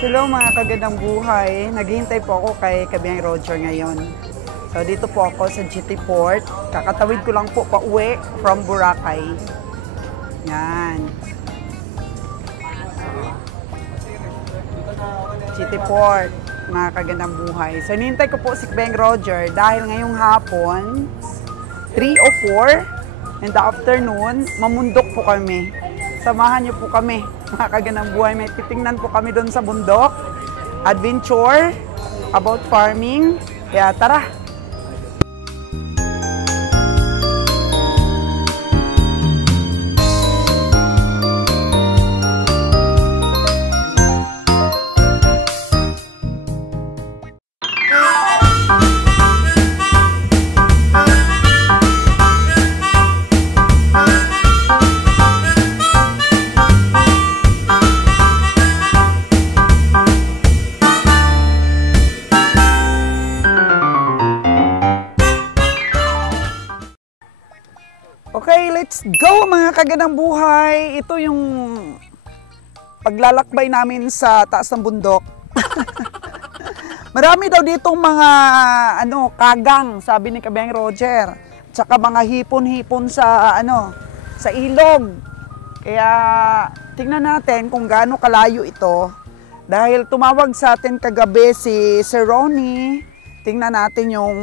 Hello mga kagandang buhay. Naghihintay po ako kay Kabiyang Roger ngayon. So dito po ako sa GT Port. Kakatawid ko lang po pauwi from Boracay. Yan. GT Port, mga kagandang buhay. So hinihintay ko po si Kabiyang Roger dahil ngayong hapon, 3 o 4 in the afternoon, mamundok po kami. Samahan niyo po kami, mga kagandang buhay. May titingnan po kami doon sa bundok. Adventure, about farming. Kaya tara! Okay, let's go mga kagandang buhay. Ito yung paglalakbay namin sa taas ng bundok. Marami daw ditong mga kagang, sabi ni Kabiyang Roger. Tsaka mga hipon-hipon sa sa ilog. Kaya tingnan natin kung gaano kalayo ito. Dahil tumawag sa atin kagabi si Sir Ronnie. Tingnan natin yung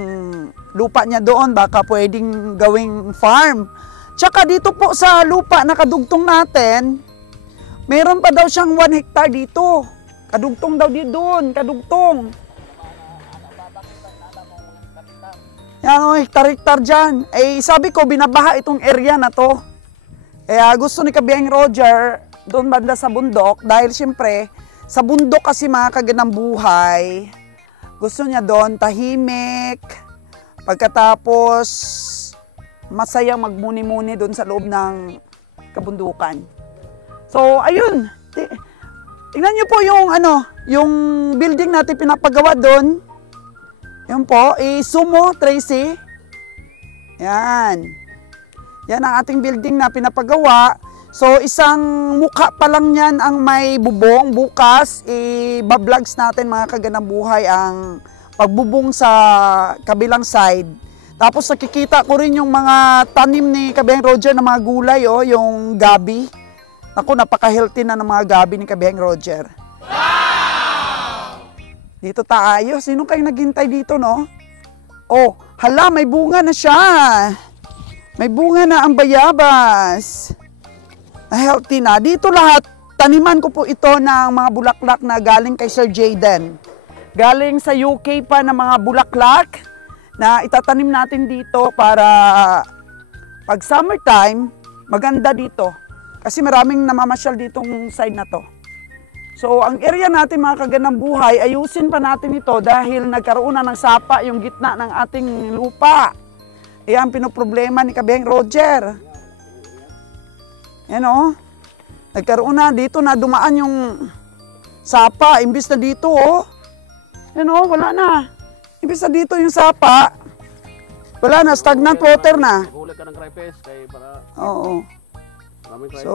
lupa niya doon, baka pwedeng gawing farm. Tsaka dito po sa lupa na kadugtong natin, meron pa daw siyang 1 hectare dito. Kadugtong daw dito doon, kadugtong. Yan o, hektar-hektar dyan. Eh, sabi ko, binabaha itong area na to. Kaya gusto ni Kabiyang Roger doon banda sa bundok. Dahil siyempre, sa bundok kasi mga kagandang buhay, gusto niya doon tahimik. Pagkatapos, masaya magmuni-muni doon sa loob ng kabundukan. So, ayun. Tingnan niyo po yung yung building natin pinapagawa doon. Yun po, Sumo Tracy. Yan. Yan ang ating building na pinapagawa. So, isang mukha pa lang yan ang may bubong. Bukas, i-vlogs natin mga kagandang buhay ang pagbubong sa kabilang side. Tapos nakikita ko rin yung mga tanim ni Kabiyang Roger na mga gulay, yung gabi. Ako, napaka-healthy na ng mga gabi ni Kabiyang Roger. Wow! Dito tayo. Sino kayong naghintay dito, no? Oh, hala, may bunga na siya. May bunga na ang bayabas. Na-healthy na. Dito lahat, taniman ko po ito ng mga bulaklak na galing kay Sir Jaden. Galing sa UK pa na mga bulaklak na itatanim natin dito para pag summertime, maganda dito. Kasi maraming namamasyal ditong side na to. So, ang area natin mga kagandang buhay, ayusin pa natin ito dahil nagkaroon na ng sapa yung gitna ng ating lupa. Iyan ang pinoproblema ni Kabiyang Roger. Yan o. Nagkaroon na dito na dumaan yung sapa. Imbis na dito Yan o, wala na. Imbis na dito yung sapa. Wala na, stagnant water na. Huli ka ng crayfish para... Oo. So,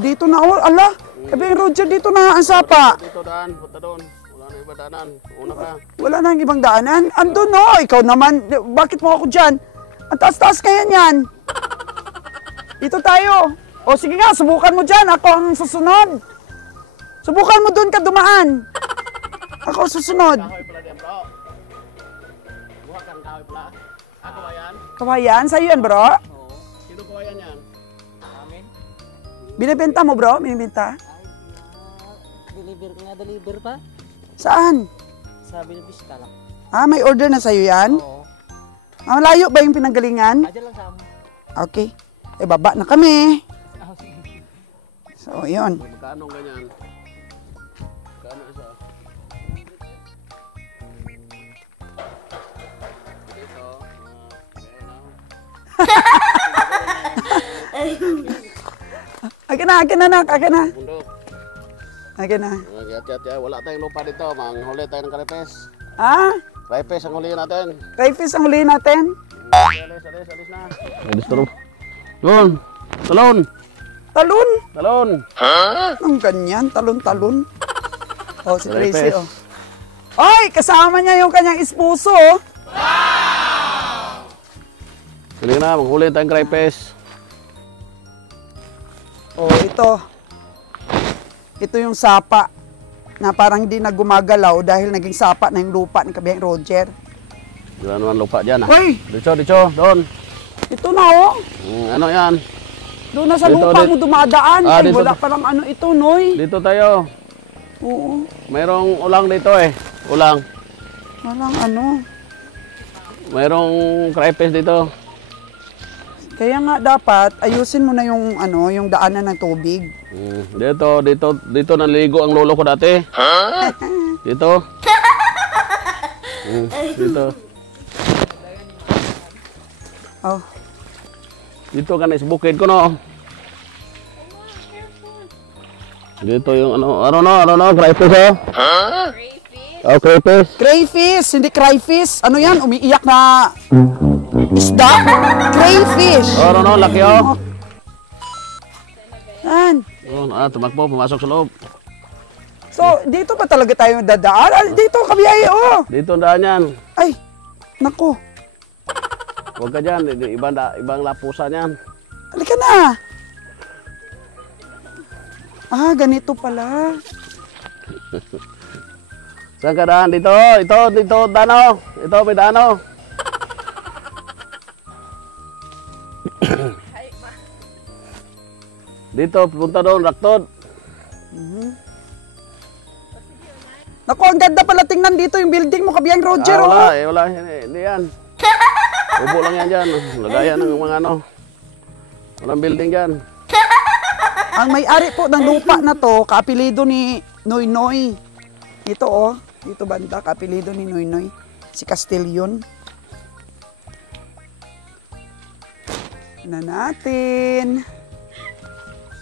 dito na, ala, Kabiyang Roger, dito na ang sapa. Dito daan, punta doon. Wala na ibang daanan. Una ka. Wala na ibang daanan. Andun ikaw naman. Bakit mo ako dyan? Ang taas-taas kaya niyan. Dito tayo. O sige nga, subukan mo dyan. Ako ang susunod. Subukan mo doon ka dumaan. Ako susunod. Kahoy pala diyan, bro. Buha kang kahoy pala. Kawayan? Kawayan? Sa'yo yan, bro? Oo. Sino kawayan yan? Amin. Binibenta mo, bro? Binibenta? Deliver pa? Saan? Sa Bilibisca lang. May order na sa'yo yan? Oo. Malayo ba yung pinanggalingan? Diyan lang sa amin. Okay. Baba na kami. So, yun. Magkano ganyan? Magkano isa? Dito. Akin na, nak. Akin na. Bundok. Akin na. Wala tayong lupa dito. Manghuli tayo ng crayfish. Crayfish ang huliin natin. Crayfish ang huliin natin? Alis na. Alis na rin. Yun. Talon. Talon? Talon. Ang ganyan, talon-talon. Oh, si Tracy, Crayfish. oh. Oy, kasama niya yung kanyang esposo, oh. Sige na, manghuli tayong crayfish. Oh, ito. Ito yung sapa na parang hindi na gumagalaw dahil naging sapa na yung lupa ng Kabiyang Roger. Wala naman lupa dyan, ha? Uy! Dito, doon. Ito na, oh. Ano yan? Doon na sa Dito, lupa dito. mo dumadaan. Ah, Ay, dito. wala palang ano ito, Noy. Dito tayo. Oo. Mayroong ulang dito eh. Ulang. Walang ano. Mayroong crayfish dito. Kaya nga dapat ayusin mo na yung ano, yung daanan ng tubig. Dito naligo ang lolo ko dati. Dito. Dito. Oh. Dito ka na sa bukid ko, no? Dito yung ano, crayfish, oh. Oh, crayfish. Crayfish, hindi crayfish. Ano yan? Umiiyak na isda? Crayfish. Oh, laki, oh. Yan. Tumakbo, pumasok sa loob. So, dito pa talaga tayo dadaan? Ah, dito, kabiyay, oh. Dito ang daan yan. Ay, naku. Huwag ka dyan, ibang lapusan yan. Halika na. Ah, ganito pala. Saan ka daan? Dito, dano. Ito, may dano. Dito, punta doon, raktod. Naku, ang ganda pala tingnan dito yung building mo, Kabiyang Roger, oh. Wala, hindi yan. Ubo lang yan dyan. Lagayan ng mga ano. Walang building dyan. Ang may-ari po ng lupa na to, kaapelido ni Noy Noy. Ito, oh. Dito banda, kaapelido ni Noy Noy. Si Castillion. Na natin.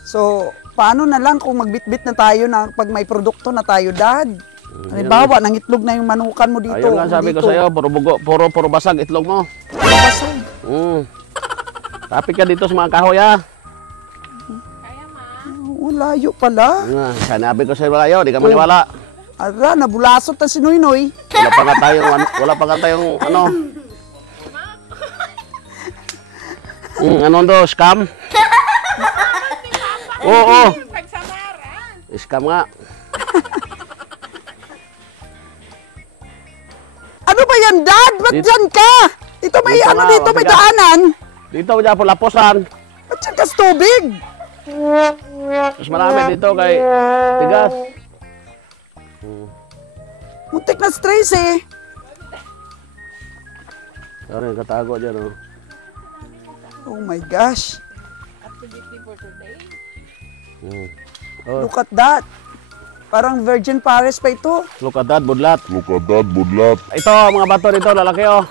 So, paano na lang kung magbitbit na tayo na pag may produkto na tayo, Dad? Halimbawa, nangitlog na yung manukan mo dito. Ayun nga sabi ko sa'yo, puro basag itlog mo. Puro basag. Tapit ka dito sa mga kahoy, ha? Oo, layo pala. Sanabi ko sa'yo, layo, di ka maniwala. Ara, nabulasot na si Noy Noy. Wala pa nga tayong ano. Ano do, scam? Oo. Scam nga. Ano ba yan, Dad? Ba't dyan ka? Ito may Dito ano nga, dito, may mabigat. daanan. Dito dyan po lapusan. Ba't dyan ka sa tubig? Mas marami dito kay tigas. Muntik na stress eh. Sorry, katago dyan, oh. Oh my gosh. Oh, Look at that. Parang Virgin Paris pa ito. look at that, budlat. Ito, mga bato dito, lalaki, oh.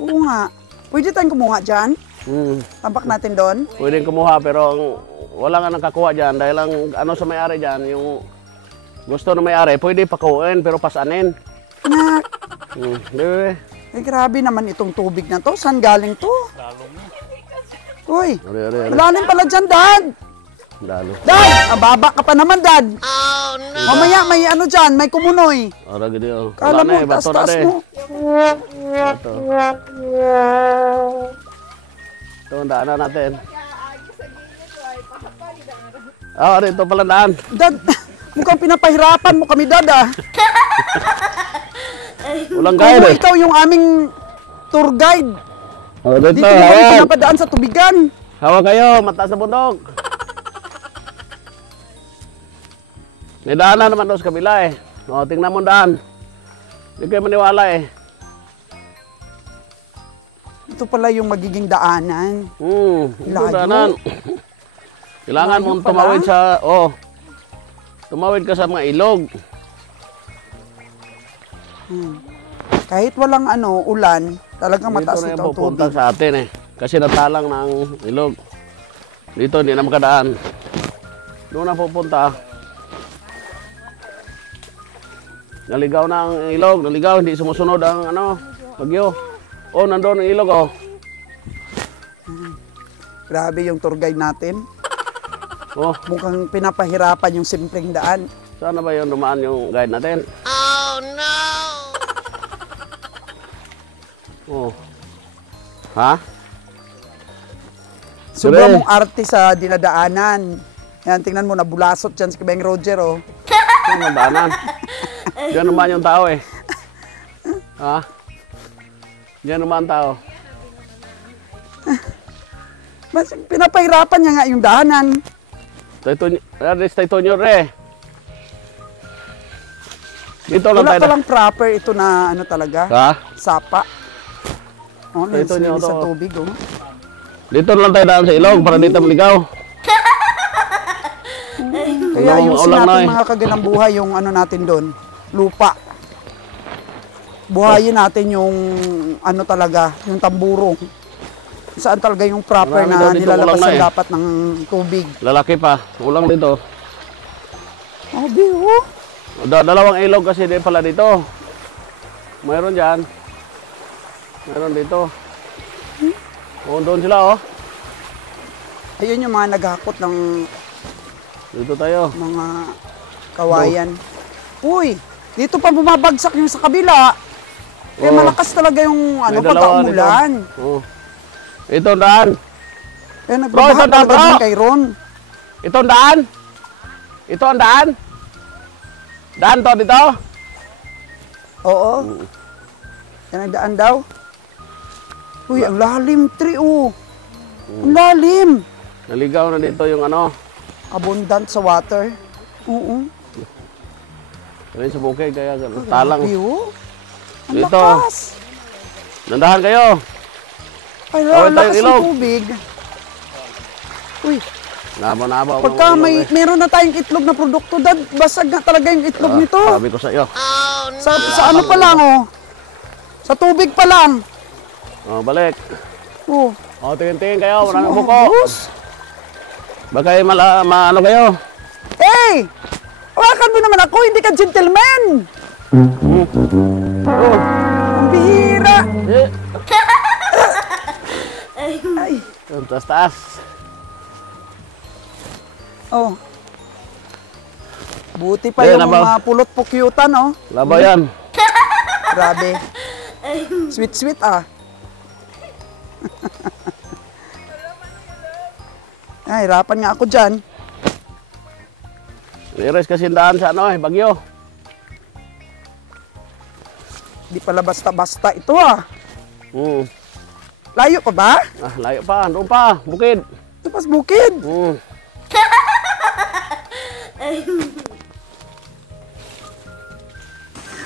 Oo nga. Pwede tayong kumuha dyan? Tampak natin doon? Pwedeng kumuha, pero wala nga nakakuha dyan dahil ang ano sa may-ari dyan, yung gusto ng may-ari, pwede pakuin pero pasanin. Anak. Di. Eh, grabe naman itong tubig na to. Saan galing to? Uy, Ari. malalim pala dyan, Dad. Dalo. Dad, baba ka pa naman, Dad. Oh, no. Mamaya may ano dyan, may kumunoy. Ora gidi, oh. Kala Wala na mo, eh, bato na taas-taas eh. mo. Bato. Ito ang daanan natin. Ito pala daan. Dad, mukhang pinapahirapan mo kami, Dad, ah. Walang Kung guide eh. ikaw yung aming tour guide. Dito, Dito na kami pinapadaan sa tubigan. Hawak kayo, mataas na bundok. May daanan naman doon sa kabila eh. O, tingnan mo daan. Hindi kayo maniwala eh. Ito pala yung magiging daanan. Ito Layo. daanan. Kailangan Layo mong pala. tumawid sa, tumawid ka sa mga ilog. Kahit walang ano, ulan, talagang Dito mataas na ito yung ang pupunta tubig. sa atin eh. Kasi natalang na ang ilog. Dito hindi na makadaan. Doon na pupunta. Naligaw na ang ilog, naligaw, hindi sumusunod ang ano, bagyo. Oh, nandoon ang ilog, oh. Grabe yung tour guide natin. Oh, Mukhang pinapahirapan yung simpleng daan. Saan na ba yung dumaan yung guide natin? Oh, no! Oh. Ha? Sobrang Dire. mong arte sa dinadaanan. Yan, tingnan mo, nabulasot dyan si Kabeng Roger, oh. Saan ang daanan? Diyan naman yung tao eh. Ha? Diyan naman ang tao. Mas pinapahirapan niya nga yung daanan. Tayo nyo re. Dito lang Wala tayo. palang proper ito na ano talaga, Ha? sapa. Oh, Ito niyo linis sa to. tubig, oh. Dito lang tayo daan sa ilog para dito maligaw. Kaya Ulang- ayusin ulang na natin eh. mga kaganang buhay yung ano natin doon, lupa. Buhayin natin yung ano talaga, yung tamburong. Saan talaga yung proper Marami na daw dito, nilalabas ulang na ang eh. dapat ng tubig. Lalaki pa. Ulang dito. Oh, biho. Dalawang ilog kasi din pala dito. Mayroon dyan. Mayroon dito. Oh, doon sila oh. Ayun yung mga naghakot ng Dito tayo. mga kawayan. Uy, dito pa bumabagsak yung sa kabila. Kaya Oo. malakas talaga yung ano, May dalawa pagka-umulan. dito. Oh. Ito ang daan. Kaya Bro, nagbabaha ito, talaga bro. dyan kay Ron. Ito ang daan. Ito ang daan. Daan to dito. Oo. Yan ang daan daw. Uy, ang lalim, tri, oh. Ang lalim. Naligaw na dito yung ano. Abundant sa water. Oo. Rin sa bukid kaya talang. Grabe, oh. Ang Dito. lakas. Nandahan kayo. Ay, Awit lakas tayong ilog. ng tubig. Uy, Naba. pagka meron na tayong itlog na produkto, dad, basag na talaga yung itlog nito. Sabi ko sa iyo. Sa ano pa lang, oh. Sa tubig pa lang. Oh, balik. Oh. Oh, tingin-tingin kayo. Maraming Mga buko. boss. Baka maano kayo. Hey! Hawakan mo naman ako, hindi ka gentleman! Oh. Ang bihira! Eh. Ay. Yung taas-taas. Oh. Buti pa Eh, yung nabaw. mga pulot pukyutan, oh. Labaw yan. Grabe. Sweet, ah. Ay, hirapan nga ako dyan. I-rest kasi yung daan sa ano bagyo. Di pala basta-basta ito, ah. Hmm. Layo pa ba? Ah, layo pa. Doon pa. Bukid. Ito pas bukid. Hmm.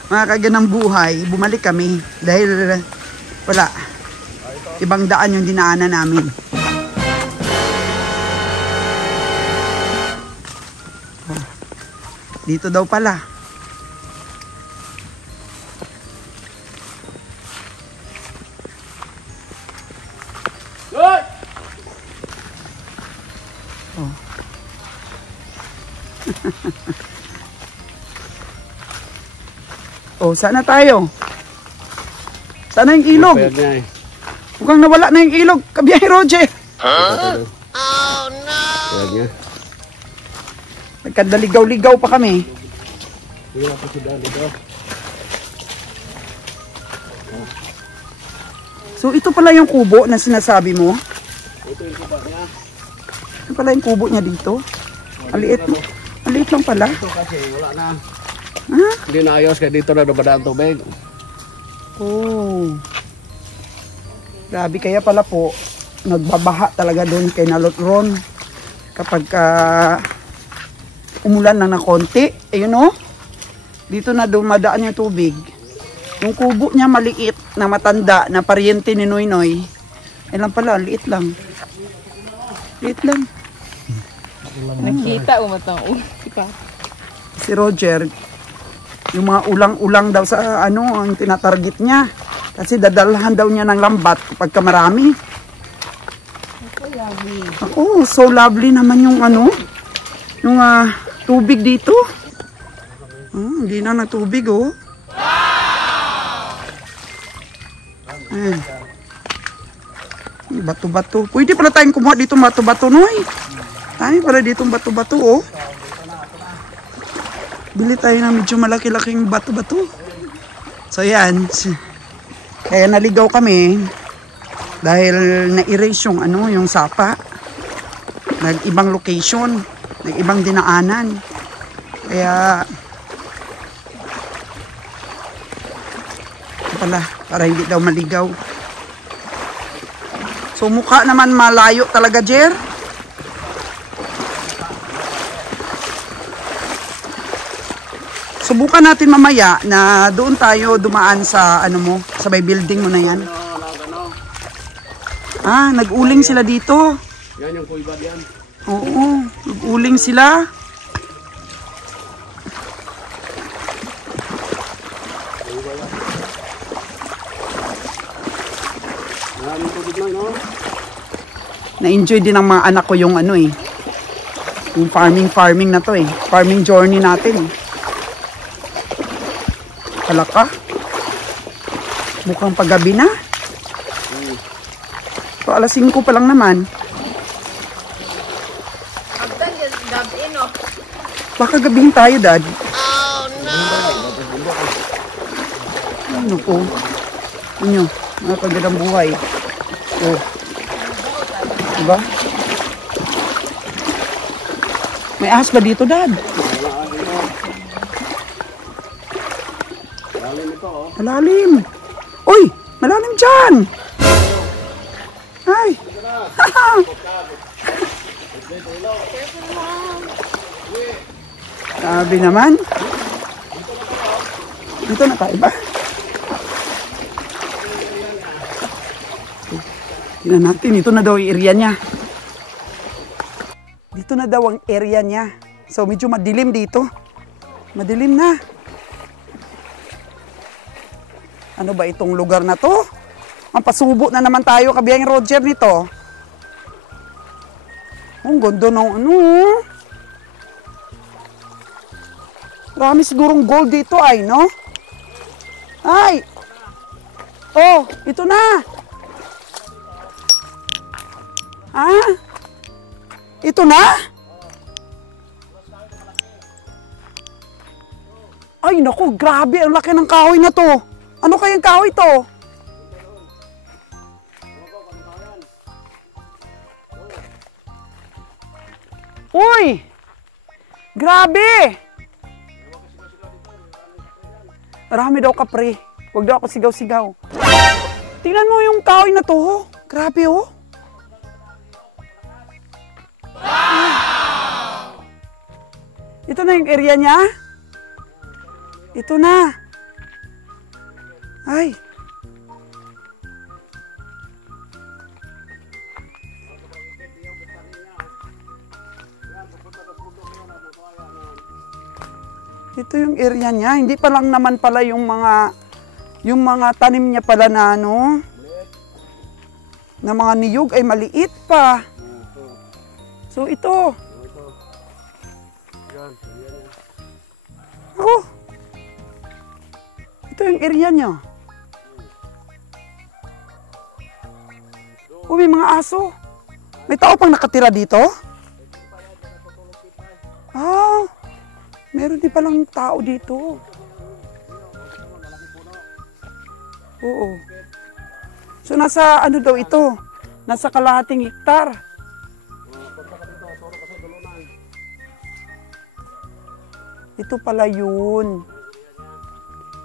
Mga kaganang buhay, bumalik kami dahil wala. Ibang daan yung dinaanan namin. Oh. Dito daw pala. Hoy! Oh, sana tayo. Sana yung ilog. Payag niya eh. Mukhang nawala na yung ilog. Kabiyahe, Roger. Oh no! Payag niya. Nagkadaligaw-ligaw pa kami. Hindi na pa si daan dito. So, ito pala yung kubo na sinasabi mo. Ito yung kuba niya. Ito pala yung kubo niya dito. Maliit, no? Maliit lang pala. Ito kasi wala na. Ha? Hindi na ayos kaya dito na dumadaan tubig. Oh. Grabe, kaya pala po, nagbabaha talaga doon kay Nalot Ron. Kapag umulan lang ng konti, ayun o. Dito na dumadaan yung tubig. Yung kubo niya maliit na matanda na paryente ni Noy Noy. Ay lang pala, liit lang. Liit lang. Nakita umatang Si Roger, yung mga ulang-ulang daw sa ano ang tinatarget niya. Kasi dadalhan daw niya ng lambat kapag marami. Ako, so lovely naman yung ano, yung tubig dito. Hindi na natubig, oh. Ayan. Bato-bato. Pwede pala tayong kumuha dito bato-bato, Noy. Ay, pala dito bato-bato, oh. Bili tayo ng medyo malaki-laking bato-bato. So yan. Kaya naligaw kami dahil na-erase yung yung sapa. Nag-ibang location, nag-ibang dinaanan. Kaya ito pala, para hindi daw maligaw. So mukha naman malayo talaga, Jer. Subukan natin mamaya na doon tayo dumaan sa sa may building mo na yan. Ah, nag-uling sila dito. Yan yung kuibad yan. Oo, nag-uling sila. Maraming tubig lang, no? Na-enjoy din ng mga anak ko yung yung farming na to farming journey natin Kalaka. Mukhang paggabi na. So, alas 5 pa lang naman. Baka gabihin tayo, Dad. Oh, no! Ano po? Ano? Napagandang buhay. Oh. Diba? May ahas ba dito, Dad? Malalim ito, oh. Malalim. Uy! Malalim dyan! Ay! Sabi naman. Dito na tayo ba? Tingnan natin. Ito na daw yung area niya. Dito na daw ang area niya. So medyo madilim dito. Madilim na. Ano ba itong lugar na to? Mapasubo na naman tayo, Kabiyang Roger, nito. Ang ganda ng Marami sigurong gold dito no? Ay! Oh, ito na! Ha? Ito na? Ay, naku, grabe, ang laki ng kahoy na to. Ano kayang kahoy to? Uy! Grabe! Marami daw kapre. Huwag daw ako sigaw-sigaw. Tingnan mo yung kahoy na to. Grabe, oh. Wow! Ito na yung area niya. Ito na. Ay. Ito yung area niya. Hindi pa lang naman pala yung mga tanim niya pala na na mga niyog ay maliit pa. So ito. Oh. Ito yung area niya. Oh, may mga aso. May tao pang nakatira dito? Ah. Meron din palang tao dito. Oo. So nasa daw ito? Nasa kalahating hektar. Ito pala yun.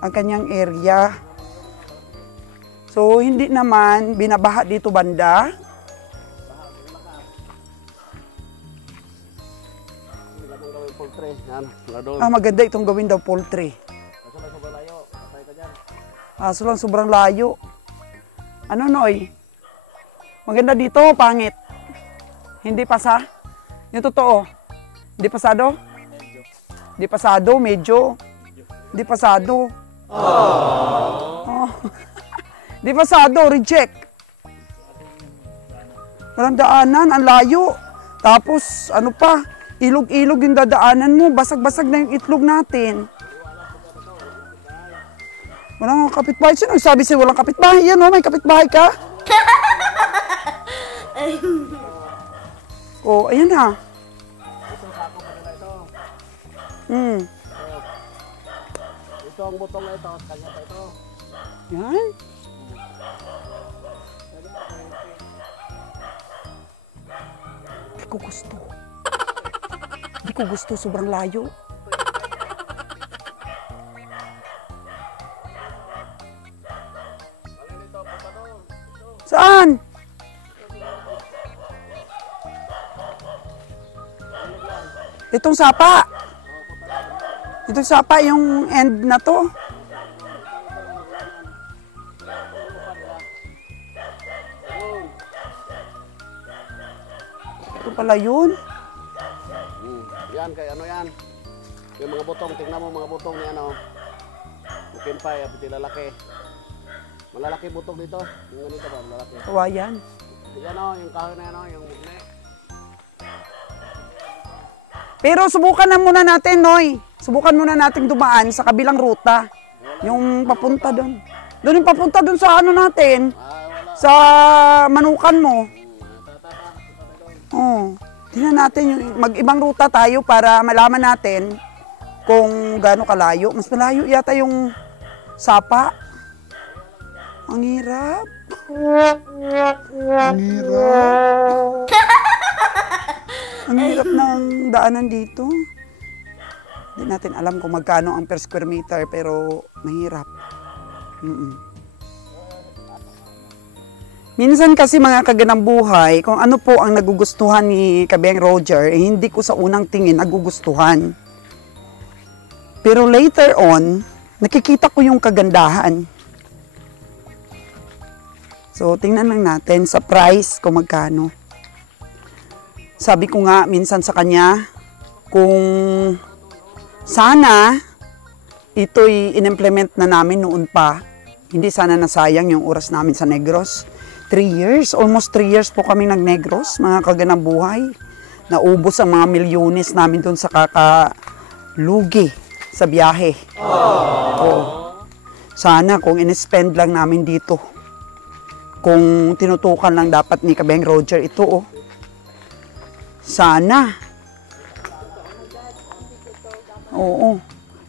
Ang kanyang area. So hindi naman binabaha dito banda. Maganda itong gawin daw poultry. Kaso lang sobrang layo. Ano, Noy? Maganda dito, pangit. Hindi pasa? Yung totoo. Hindi pasado? Hindi pasado, medyo. Hindi pasado. Oh. Hindi pasado, reject. Walang daanan, ang layo. Tapos, ano pa? Ilog-ilog yung dadaanan mo, basag-basag na yung itlog natin. Walang kapitbahay. Sino nagsabi sa'yo walang kapitbahay? Yan may kapitbahay ka? Oh, ayan na. Itong butong na ito, kanya pa ito. Yan. Hindi ko gusto. Hindi ko gusto, sobrang layo. Saan? Itong sapa. Itong sapa yung end na to. Ito pala yun. Yan, kay ano yan. Yung mga butong, tingnan mo mga butong ni ano. Bukin pa, pati lalaki. Malalaki butong dito. Yung ganito ba, malalaki. Kawayan. Yan o, yung kahoy na yan o, yung mukne. Pero subukan na muna natin, Noy. Subukan muna natin dumaan sa kabilang ruta. Yung papunta doon. Doon yung papunta doon sa ano natin. Sa manukan mo. Oh. Tingnan natin yung mag-ibang ruta tayo para malaman natin kung gaano kalayo. Mas malayo yata yung sapa. Ang hirap. Ang hirap. Ang hirap ng daanan dito. Hindi natin alam kung magkano ang per square meter pero mahirap. Minsan kasi mga kaganang buhay, kung ano po ang nagugustuhan ni Kabeng Roger, eh, hindi ko sa unang tingin nagugustuhan. Pero later on, nakikita ko yung kagandahan. So, tingnan lang natin sa price kung magkano. Sabi ko nga minsan sa kanya, kung sana ito'y in-implement na namin noon pa, hindi sana nasayang yung oras namin sa Negros. 3 years, almost 3 years po kami nag-Negros, mga kaganang buhay. Naubos ang mga milyones namin doon sa kakalugi sa biyahe. Oh. Sana kung in-spend lang namin dito. Kung tinutukan lang dapat ni Kabeng Roger ito, oh. Sana. Oo.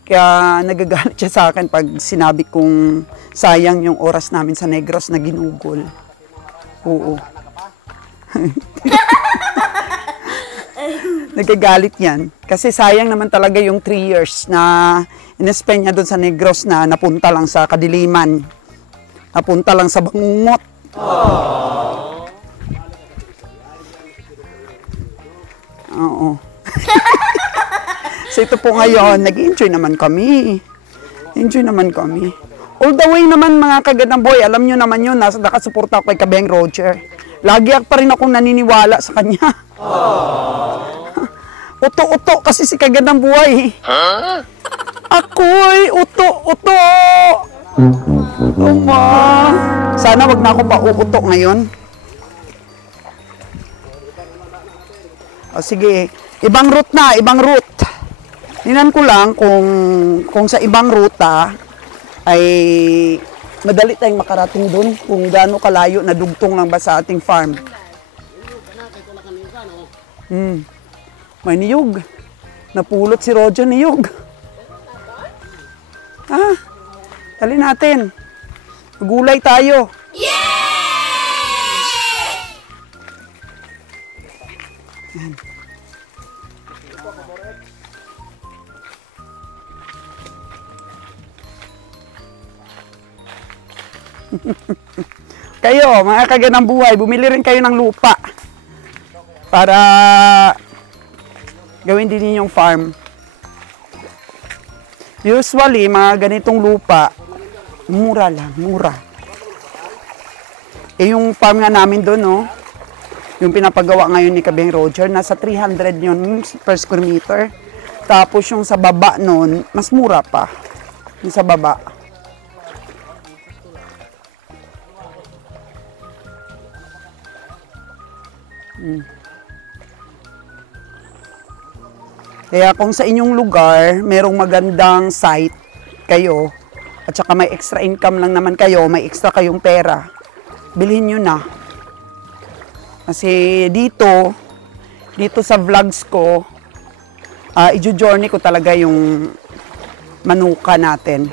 Kaya nagagalit siya sa akin pag sinabi kong sayang yung oras namin sa Negros na ginugol. Oo. Nagagalit yan. Kasi sayang naman talaga yung 3 years na in-spend niya doon sa Negros na napunta lang sa kadiliman. Napunta lang sa bangungot. Oo. So ito po ngayon, nag-enjoy naman kami. Enjoy naman kami. All the way naman mga kaganang boy, alam nyo naman yun, nakasuporta ako kay Kabeng Roger. Lagi pa rin akong naniniwala sa kanya. Uto-uto kasi si kaganang buhay. Huh? Ako'y uto-uto. Uma. Sana wag na ako pa-uuto ngayon. O sige, ibang route na, ibang route. Tingnan ko lang kung sa ibang ruta ay madali tayong makarating doon kung gaano kalayo na dugtong lang ba sa ating farm. May niyog. Napulot si Roger niyog. Dali natin. Gulay tayo. Yan. Kayo, mga kaganang buhay, bumili rin kayo ng lupa para gawin din ninyong farm. Usually, mga ganitong lupa, mura lang, mura. Eh, yung farm nga namin doon, no, yung pinapagawa ngayon ni Kabeng Roger, nasa 300 yun per square meter. Tapos yung sa baba noon, mas mura pa. Yung sa baba. Kaya kung sa inyong lugar, merong magandang site kayo, at saka may extra income lang naman kayo, may extra kayong pera, bilhin nyo na. Kasi dito sa vlogs ko, i-journey ko talaga yung manuka natin.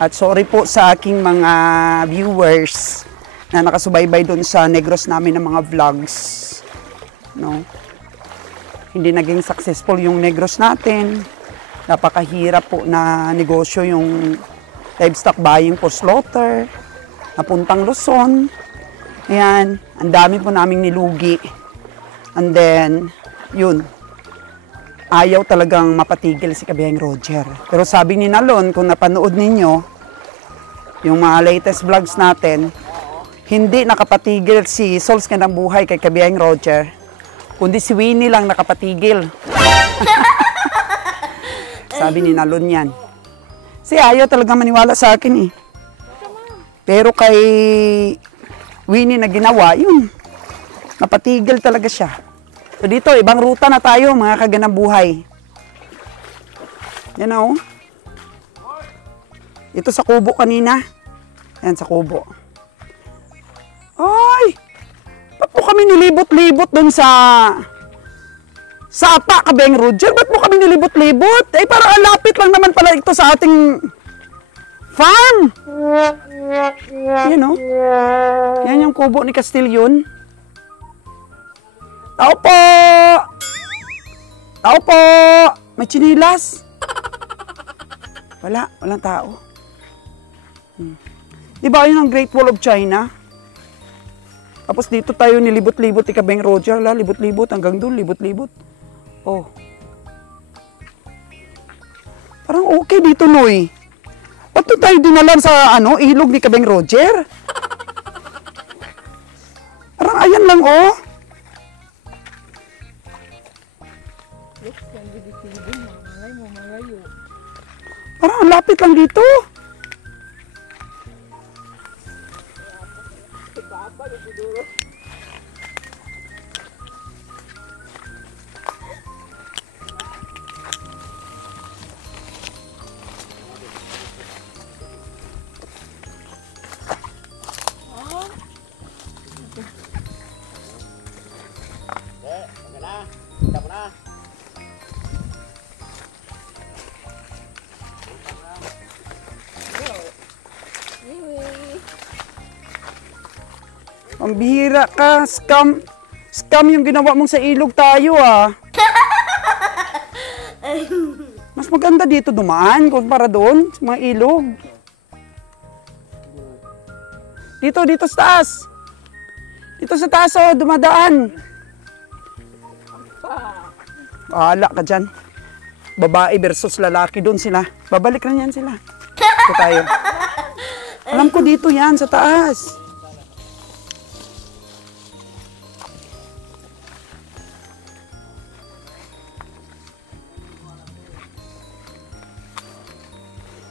At sorry po sa aking mga viewers na nakasubaybay doon sa Negros namin ng mga vlogs. No? Hindi naging successful yung Negros natin. Napakahirap po na negosyo yung livestock buying for slaughter. Napuntang Luzon. Ayan, ang dami po naming nilugi. And then, yun. Ayaw talagang mapatigil si Kabiheng Roger. Pero sabi ni Nalon, kung napanood ninyo, yung mga latest vlogs natin, hindi nakapatigil si Sols Gandang Buhay kay Kabiheng Roger, kundi si Winnie lang nakapatigil. Sabi ni Nalon yan. Si ayaw talaga maniwala sa akin eh. Pero kay Winnie na ginawa, yun. Napatigil talaga siya. So dito, ibang ruta na tayo, mga kaganang buhay. Yan o. Ito sa kubo kanina. Yan, sa kubo. Ay! Ba't mo kami nilibot-libot dun sa apa, Kabeng Roger? Ba't mo kami nilibot-libot? Eh, parang alapit lang naman pala ito sa ating farm. Yan o. Yan yung kubo ni Castillon. Tao po! Tao po! May chinilas? Walang tao. Diba yun ang Great Wall of China? Tapos dito tayo nilibot-libot ni Kabeng Roger. Libot-libot hanggang doon, libot-libot. Oh. Parang okay dito, Noy. Ba't tayo dinalan sa ilog ni Kabeng Roger? Parang ayan lang, oh. Parang ang lapit lang dito. Pambihira ka, scam. Scam yung ginawa mong sa ilog tayo, ah. Mas maganda dito dumaan kumpara doon sa mga ilog. Dito sa taas. Dito sa taas, oh, dumadaan. Bahala ka dyan. Babae versus lalaki, doon sila. Babalik lang yan sila. Ito tayo. Alam ko dito yan, sa taas.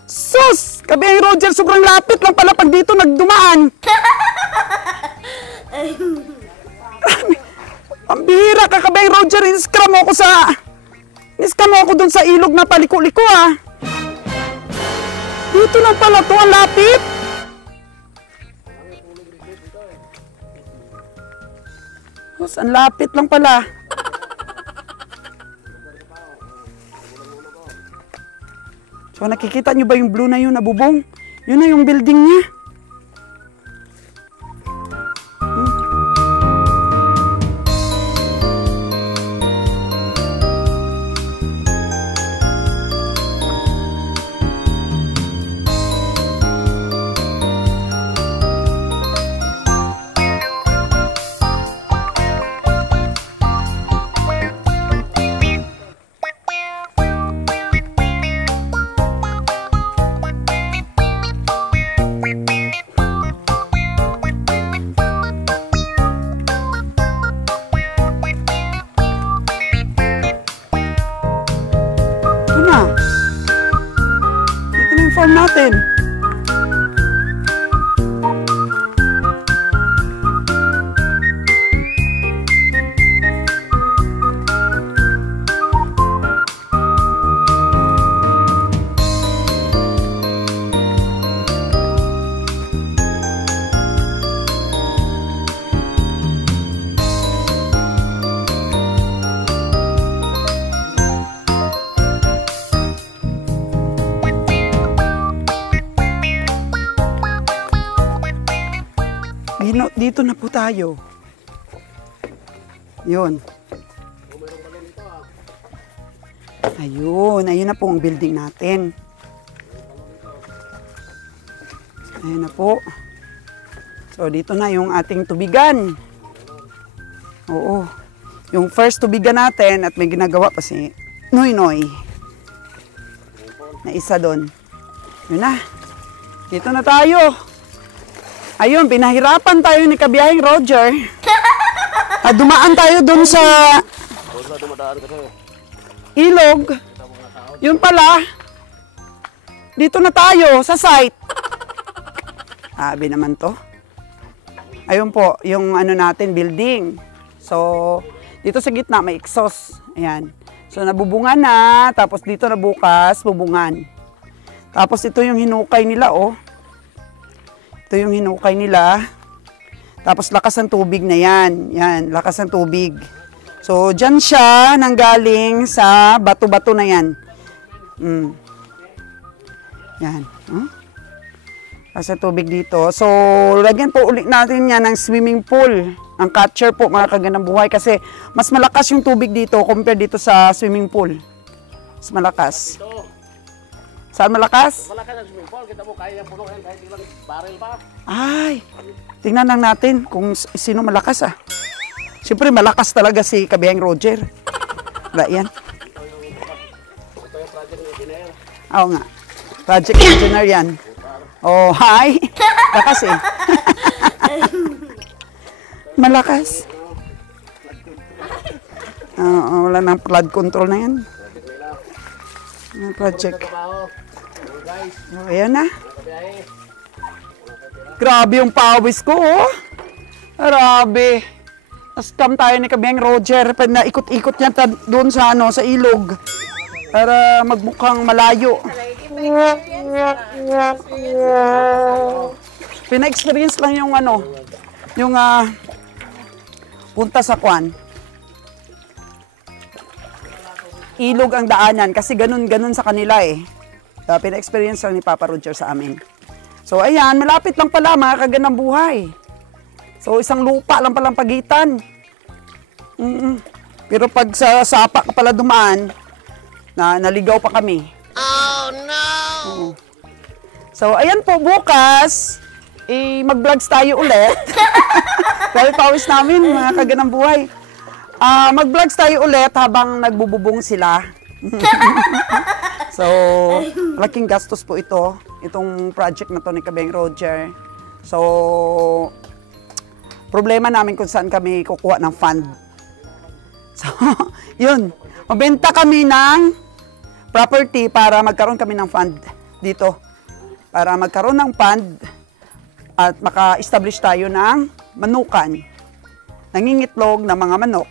Sus! Kabiheng Roger, sobrang lapit lang pala pag dito nagdumaan. Ang bihira ka, Kabiheng Roger. Iniscam mo ako dun sa ilog na paliko-liko, ah. Dito lang pala to, ang lapit. Sus, ang lapit lang pala. So, nakikita nyo ba yung blue na yun, nabubong? Yun na yung building niya. Farm natin. dito na po tayo. Yun. Ayun, ayun na po ang building natin. Ayun na po. So, dito na yung ating tubigan. Oo. Yung first tubigan natin at may ginagawa pa si Noy Noy. Na isa doon. Yun na. Dito na tayo. Ayun, pinahirapan tayo ni kabiyaheng Roger. At dumaan tayo doon sa ilog. Yun pala. Dito na tayo sa site. Sabi naman to. Ayun po, yung ano natin, building. So, dito sa gitna may exhaust. Ayan. So, nabubungan na. Tapos dito na bukas, bubungan. Tapos ito yung hinukay nila, oh. Ito yung hinukay nila. Tapos lakas ng tubig na yan. Yan, lakas ng tubig. So, dyan siya nanggaling sa bato-bato na yan. Yan. Lakas ng tubig dito. So, lagyan po ulit natin yan ng swimming pool. Ang catcher po, mga kagandang buhay. Kasi mas malakas yung tubig dito compare dito sa swimming pool. Mas malakas. Saan malakas? Malakas ang swimming pool. Kita mo, kaya yung puno yan. Kahit ilang barrel pa. Ay, tingnan lang natin kung sino malakas ah. Siyempre malakas talaga si kabiyaheng Roger. Wala yan. Ito yung project engineer. Oo nga. Project engineer yan. Oh, hi. Lakas eh. Malakas. Wala nang flood control na yan. Project. Guys, Oh, ayan na. kabiyahe. Grabe yung pawis ko, oh. Grabe. Na-scam tayo ni kabiyaheng Roger. Naikot-ikot niya doon sa, sa ilog. Para magmukhang malayo. Pina-experience lang yung punta sa Kwan. Ilog ang daanan kasi ganun sa kanila eh. Pina-experience lang ni Papa Roger sa amin. So ayan, malapit lang pala mga kagandang buhay. So isang lupa lang palang pagitan. Pero pag sa sapa ka pala dumaan, naligaw pa kami. Oh no! So ayan po, bukas, mag-vlogs tayo ulit. Dahil pawis namin mga kagandang buhay. Mag-vlogs tayo ulit habang nagbububong sila. So, malaking gastos po itong project na to ni kabiyaheng Roger. So, problema namin kung saan kami kukuha ng fund. So, yun. Mabenta kami ng property para magkaroon kami ng fund dito. Para magkaroon ng fund at maka-establish tayo ng manukan. Nangingitlog ng mga manok.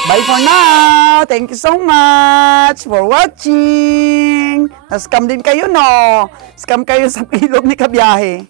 Bye for now! Thank you so much for watching! Na-scam din kayo, no? Scam kayo sa ilog ni kabiyahe.